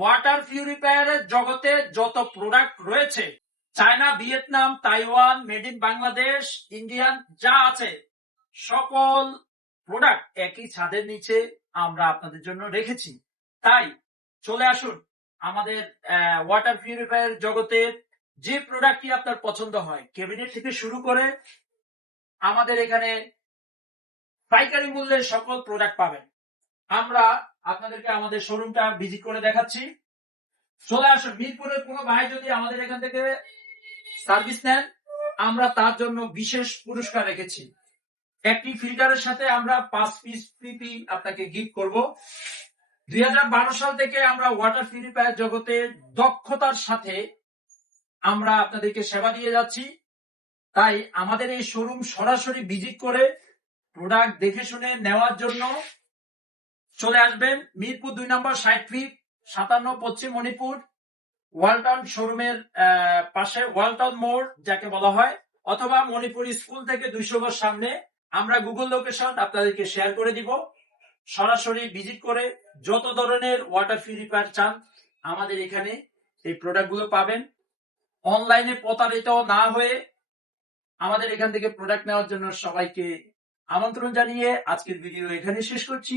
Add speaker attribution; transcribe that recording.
Speaker 1: Water পিউরিফায়ারের জগতে যত product রয়েছে China Vietnam Taiwan made in Bangladesh Indian যা আছে, সকল প্রোডাক্ট একই ছাদের নিচে আমরা আপনাদের জন্য রেখেছি। তাই চলে আসুন আমাদের ওয়াটার পিউরিফায়ার জগতে যে প্রোডাক্টটি আপনার পছন্দ হয় ক্যাবিনেট থেকে শুরু করে আমাদের এখানে পাইকারি মূল্যের সকল প্রোডাক্ট পাবেন। আমরা আপনাদেরকে আমাদের শোরুমটা ভিজিট করে দেখাচ্ছি। চলে আসুন, মিরপুরের কোনো ভাই যদি আমাদের এখান থেকে সার্ভিস নেন, আমরা তার জন্য বিশেষ পুরস্কার রেখেছি। একটি ফিল্টারের সাথে আমরা পাঁচ পিস পিপি আপনাকে গিফট করব। দুই হাজার বারো সাল থেকে আমরা ওয়াটার পিউরিফায়ার জগতে দক্ষতার সাথে আমরা আপনাদেরকে সেবা দিয়ে যাচ্ছি। তাই আমাদের এই শোরুম সরাসরি ভিজিট করে প্রোডাক্ট দেখে শুনে নেওয়ার জন্য চলে আসবেন মিরপুর দুই নম্বর ষাট ফিট, সাতান্ন পশ্চিম মণিপুর, ওয়ালটন শোরুমের পাশে ওয়ালটন মোড় যাকে বলা হয়, অথবা মণিপুর স্কুল থেকে দুইশো গজ সামনে। আমরা গুগল লোকেশন আপনাদেরকে শেয়ার করে দিব। সরাসরি ভিজিট করে যত ধরনের ওয়াটার পিউরিফায়ার চান আমাদের এখানে এই প্রোডাক্টগুলো পাবেন। অনলাইনে প্রতারিত না হয়ে আমাদের এখান থেকে প্রোডাক্ট নেওয়ার জন্য সবাইকে আমন্ত্রণ জানিয়ে আজকের ভিডিও এখানে শেষ করছি।